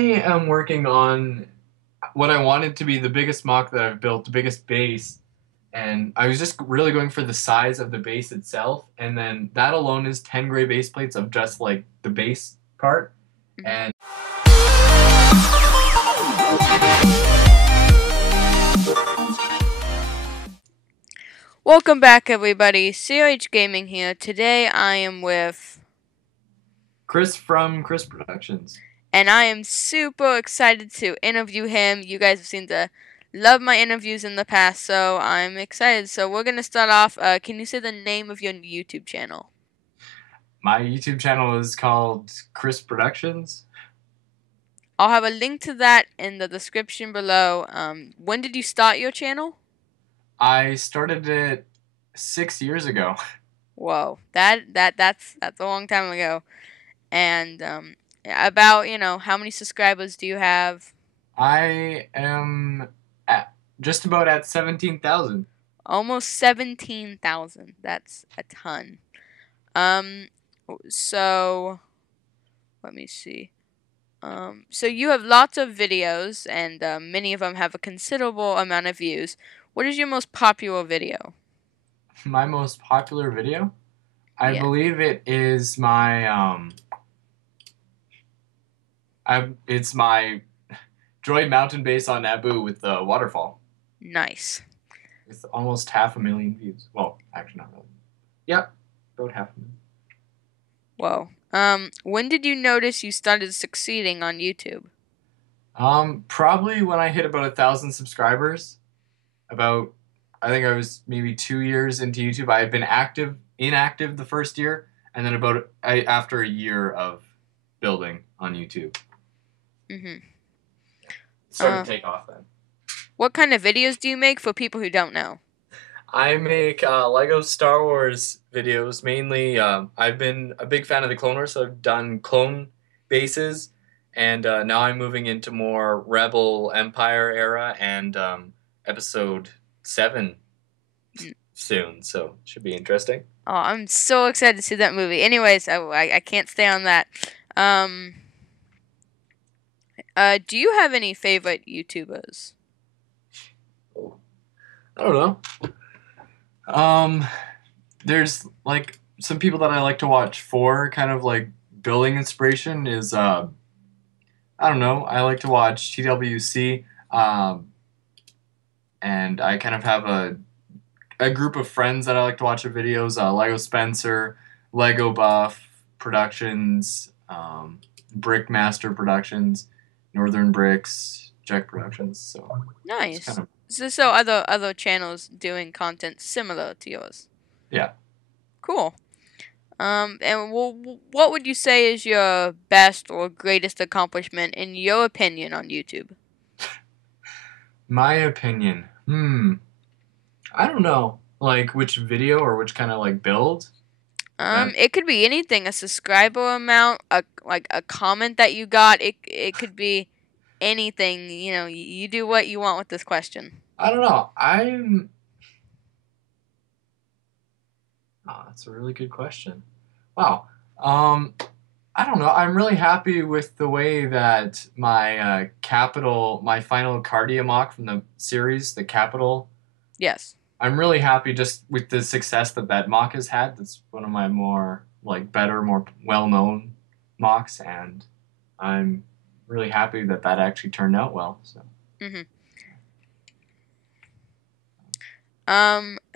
am working on what I wanted to be the biggest mock that I've built, the biggest base. And I was just really going for the size of the base itself. And then that alone is 10 gray base plates of just like the base part. Mhm. And Welcome back, everybody. COH Gaming here. Today I am with, Kris from Kris Productions. and I am super excited to interview him. You guys have seemed to love my interviews in the past, so I'm excited. So we're gonna start off. Can you say the name of your YouTube channel? My YouTube channel is called Kris Productions. I'll have a link to that in the description below. When did you start your channel? I started it 6 years ago. Whoa, that's a long time ago. And about how many subscribers do you have? I am at just about at 17,000. Almost 17,000. That's a ton. Um, so let me see. So you have lots of videos, and many of them have a considerable amount of views. What is your most popular video? My most popular video? I Yeah, believe it is my it's my droid mountain base on Naboo with the waterfall nice. with almost 500,000 views. Well, actually not really. Yep, about 500,000. Whoa. When did you notice you started succeeding on YouTube? Probably when I hit about 1,000 subscribers. About I think I was maybe 2 years into YouTube. I had been inactive the first year, and then after a year of building on YouTube, Mhm. it started to take off then. What kind of videos do you make for people who don't know? I make Lego Star Wars videos mainly. I've been a big fan of the Clone Wars, so I've done clone bases, and now I'm moving into more Rebel Empire era and Episode 7 Mm. soon, so should be interesting. Oh, I'm so excited to see that movie. Anyways, I can't stay on that. Um, do you have any favorite YouTubers? Oh, I don't know. Um, there's like some people that I like to watch for kind of like building inspiration is I don't know. I like to watch TWC, and I kind of have a group of friends that I like to watch their videos. Lego Spencer, Lego Buff Productions, Brickmaster Productions, Northern Bricks, Jack Productions. So it's kind Nice. of So other channels doing content similar to yours. yeah. Cool. And what would you say is your best or greatest accomplishment in your opinion on YouTube? My opinion. I don't know. Like which video or which kind of like build. That It could be anything, a subscriber amount, a comment that you got. It could be anything. You do what you want with this question. I don't know. Oh, that's a really good question. Wow. I don't know. I'm really happy with the way that my final Cardia mock from the series, the Capital. Yes. I'm really happy just with the success that that mock has had. That's one of my more like better, more well-known mocks, and I'm really happy that that actually turned out well. So. Mhm.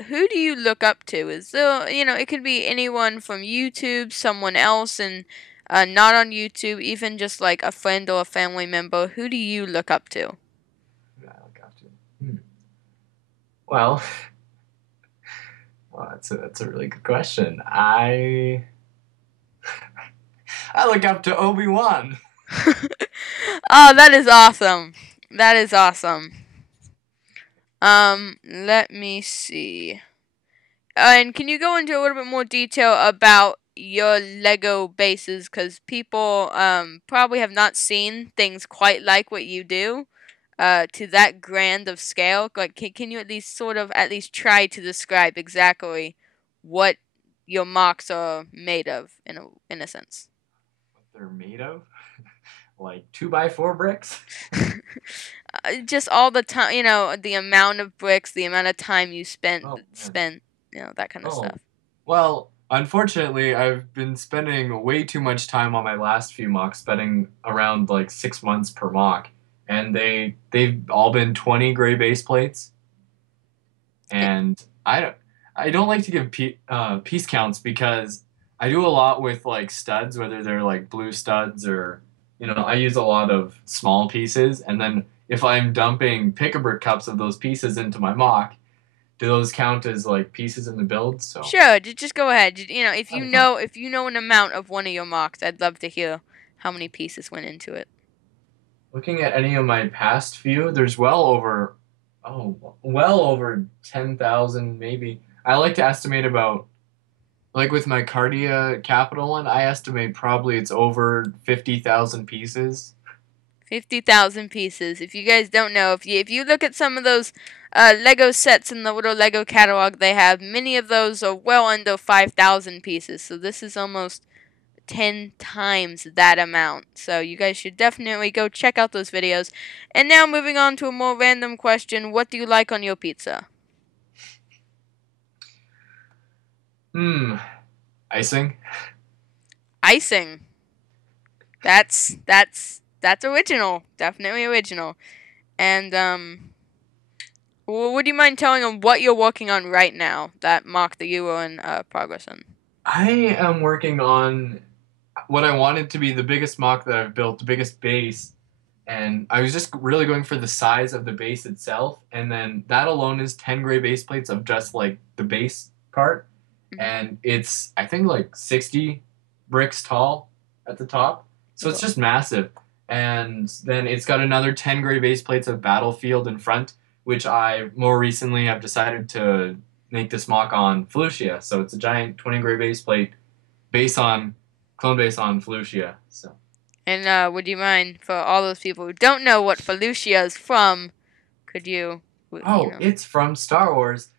Who do you look up to? Is there, it could be anyone from YouTube, someone else, and not on YouTube, even just like a friend or a family member. Who do you look up to? Yeah, I got to. Well, well, that's a really good question. I look up to Obi-Wan. Oh, that is awesome. That is awesome. Let me see. And can you go into a little bit more detail about your Lego bases? Because people probably have not seen things quite like what you do to that grand of scale. Like, can you at least try to describe exactly what your mocks are made of in a sense? What they're made of? like 2x4 bricks. Just all the time, the amount of bricks, the amount of time you Oh man. spent, that kind of Oh, stuff. well, unfortunately, I've been spending way too much time on my last few mocks, spending around like 6 months per mock, and they've all been 20 gray base plates, and I don't like to give piece counts because I do a lot with like studs, whether they're like blue studs or I use a lot of small pieces, and then if I'm dumping pick-a-brick cups of those pieces into my mock, do those count as like pieces in the build? So. Sure, just go ahead. If you Okay. know if you know an amount of one of your mocks, I'd love to hear how many pieces went into it. Looking at any of my past few, there's well over 10,000 maybe. I like to estimate about like with my Cardia Capital one, I estimate probably it's over 50,000 pieces. 50,000 pieces. If you guys don't know, if you look at some of those Lego sets in the little Lego catalog they have, many of those are well under 5,000 pieces. So this is almost 10 times that amount. So you guys should definitely go check out those videos. And now moving on to a more random question. What do you like on your pizza? Hmm, icing. Icing. That's original. Definitely original. And would you mind telling them what you're working on right now? That mock that you were in progress on. I am working on what I wanted to be the biggest mock that I've built, the biggest base, and I was just really going for the size of the base itself, and then that alone is 10 gray base plates of just like the base part, Mhm. and it's I think like 60 bricks tall at the top, so it's Cool. just massive. And then it's got another 10 gray base plates of battlefield in front, which I more recently have decided to make this mock on Felucia. So it's a giant 20 gray base plate base on clone base on Felucia. So. And would you mind, for all those people who don't know what Felucia is from, could you, Oh, it's from Star Wars.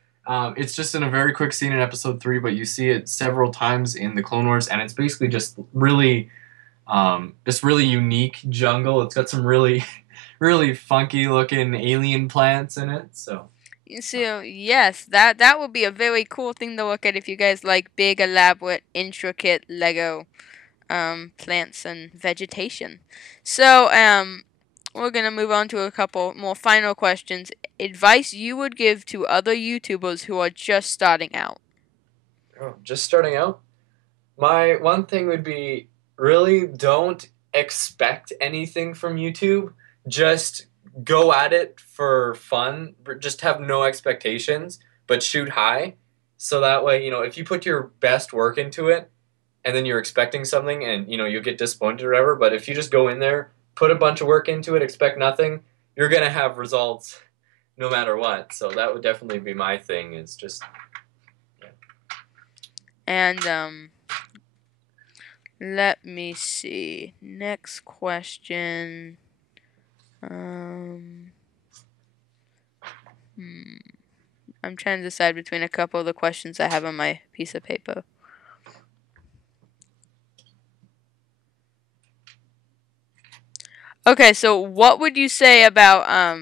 It's just in a very quick scene in Episode 3, but you see it several times in the Clone Wars, and it's basically just really, this really unique jungle. It's got some really, really funky looking alien plants in it. So. So yes, that would be a very cool thing to look at if you guys like big, elaborate, intricate Lego plants and vegetation. So we're gonna move on to a couple more final questions. Advice you would give to other YouTubers who are just starting out. Oh, just starting out. My one thing would be really don't expect anything from YouTube. Just go at it for fun. Just have no expectations, but shoot high. So that way, if you put your best work into it and then you're expecting something and, you'll get disappointed or whatever, but if you just go in there, put a bunch of work into it, expect nothing, you're going to have results no matter what. So that would definitely be my thing is just. Yeah. And let me see. Next question. I'm trying to decide between a couple of the questions I have on my piece of paper. Okay, so what would you say about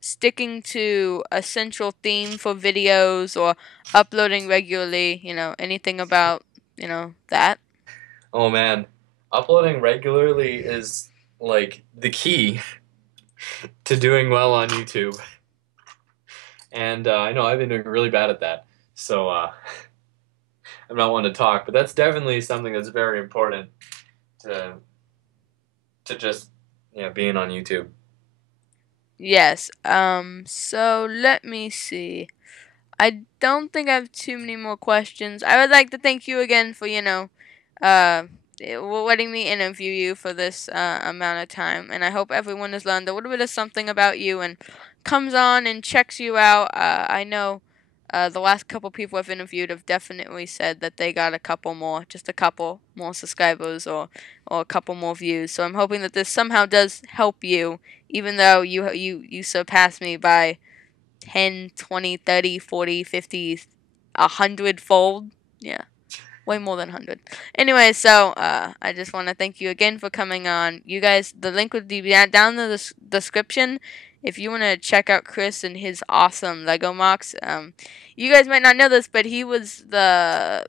sticking to a central theme for videos or uploading regularly? Anything about that? Oh man, uploading regularly is like the key to doing well on YouTube. And I know I've been doing really bad at that. So I'm not one to talk, but that's definitely something that's very important to just being on YouTube. Yes. So let me see. I don't think I have too many more questions. I would like to thank you again for letting me interview you for this amount of time, and I hope everyone has learned a little bit of something about you and comes on and checks you out. I know the last couple people I've interviewed have definitely said that they got just a couple more subscribers or a couple more views. So I'm hoping that this somehow does help you, even though you surpass me by 10, 20, 30, 40, 50, 100 fold. Yeah. Way more than 100. Anyway, so I just want to thank you again for coming on. You guys, the link will be down in the description. If you want to check out Kris and his awesome Lego mocks, you guys might not know this, but he was the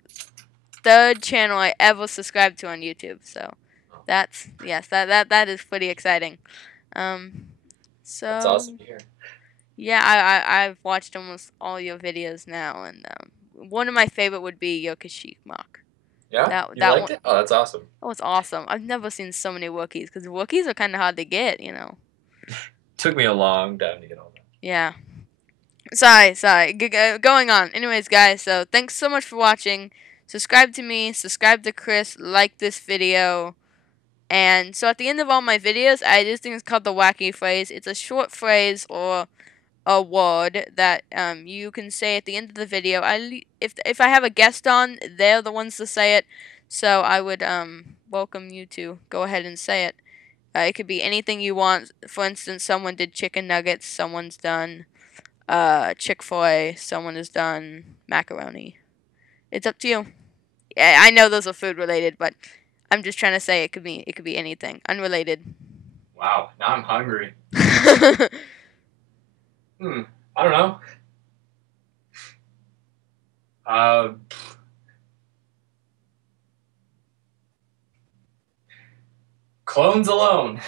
third channel I ever subscribed to on YouTube. So that's that is pretty exciting. That's So awesome to hear. yeah, I've watched almost all your videos now, and one of my favorite would be your Kashyyyk mock. Yeah, you That liked one. it? Oh, that's awesome. That was awesome. I've never seen so many Wookiees because Wookiees are kind of hard to get, Took me a long time to get all that. Yeah. Sorry. Going on. Anyways, guys, so thanks so much for watching. Subscribe to me. Subscribe to Kris. Like this video. And so at the end of all my videos, I do things called the wacky phrase. It's a short phrase or a word that you can say at the end of the video. If I have a guest on, they're the ones to say it. So I would welcome you to go ahead and say it. It could be anything you want. For instance, someone did chicken nuggets. Someone's done Chick-fil-A. Someone has done macaroni. It's up to you. Yeah, I know those are food related, but I'm just trying to say it could be anything unrelated. Wow, now I'm hungry. I don't know. Clones alone.